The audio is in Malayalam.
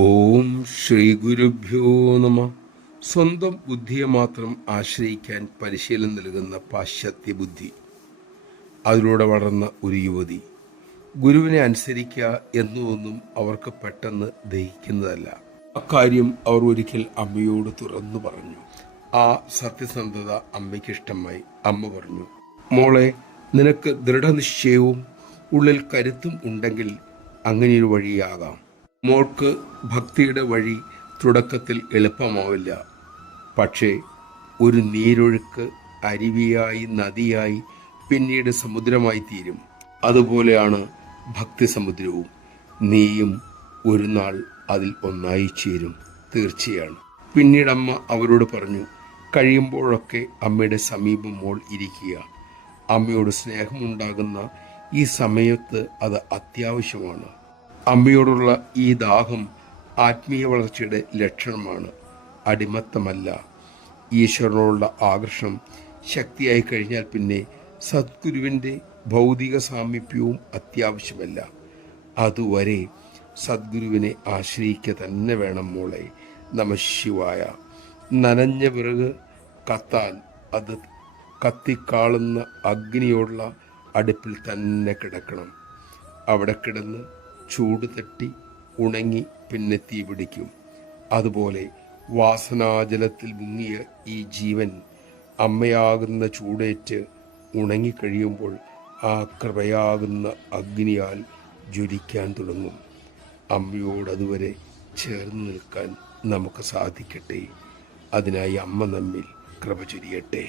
ഓം ശ്രീ ഗുരുഭ്യോ നമ. സ്വന്തം ബുദ്ധിയെ മാത്രം ആശ്രയിക്കാൻ പരിശീലനം നൽകുന്ന പാശ്ചാത്യ ബുദ്ധി. അതിലൂടെ വളർന്ന ഒരു യുവതി. ഗുരുവിനെ അനുസരിക്കുക എന്നൊന്നും അവർക്ക് പെട്ടെന്ന് ദഹിക്കുന്നതല്ല. അക്കാര്യം അവർ ഒരിക്കൽ അമ്മയോട് തുറന്നു പറഞ്ഞു. ആ സത്യസന്ധത അമ്മയ്ക്കിഷ്ടമായി. അമ്മ പറഞ്ഞു, മോളെ, നിനക്ക് ദൃഢനിശ്ചയവും ഉള്ളിൽ കരുത്തും ഉണ്ടെങ്കിൽ അങ്ങനെയൊരു വഴിയാകാം. മോൾക്ക് ഭക്തിയുടെ വഴി തുടക്കത്തിൽ എളുപ്പമാവില്ല. പക്ഷേ ഒരു നീരൊഴുക്ക് അരുവിയായി, നദിയായി, പിന്നീട് സമുദ്രമായി തീരും. അതുപോലെയാണ് ഭക്തി സമുദ്രവും. നീയും ഒരു നാൾ അതിൽ ഒന്നായി ചേരും, തീർച്ചയാണ്. പിന്നീട് അമ്മ അവരോട് പറഞ്ഞു, കഴിയുമ്പോഴൊക്കെ അമ്മയുടെ സമീപം മോൾ ഇരിക്കുക. അമ്മയോട് സ്നേഹമുണ്ടാകുന്ന ഈ സമയത്ത് അത് അത്യാവശ്യമാണ്. അമ്മയോടുള്ള ഈ ദാഹം ആത്മീയ വളർച്ചയുടെ ലക്ഷണമാണ്, അടിമത്തമല്ല. ഈശ്വരനോടുള്ള ആകർഷണം ശക്തിയായി കഴിഞ്ഞാൽ പിന്നെ സദ്ഗുരുവിൻ്റെ ഭൗതിക സാമീപ്യവും അത്യാവശ്യമല്ല. അതുവരെ സദ്ഗുരുവിനെ ആശ്രയിക്കുക തന്നെ വേണം മോളെ. നമഃശിവായ. നനഞ്ഞ വിറക് കത്താൻ അത് കത്തിക്കാളുന്ന അഗ്നിയോടുള്ള അടുപ്പിൽ തന്നെ കിടക്കണം. അവിടെ കിടന്ന് ചൂട് തട്ടി ഉണങ്ങി പിന്നെ തീ പിടിക്കും. അതുപോലെ വാസനാജലത്തിൽ മുങ്ങിയ ഈ ജീവൻ അമ്മയാകുന്ന ചൂടേറ്റ് ഉണങ്ങിക്കഴിയുമ്പോൾ ആ കൃപയാകുന്ന അഗ്നിയാൽ ജ്വലിക്കാൻ തുടങ്ങും. അമ്മയോട് അതുവരെ ചേർന്ന് നിൽക്കാൻ നമുക്ക് സാധിക്കട്ടെ. അതിനായി അമ്മ നമ്മിൽ കൃപ ചൊരിയട്ടെ.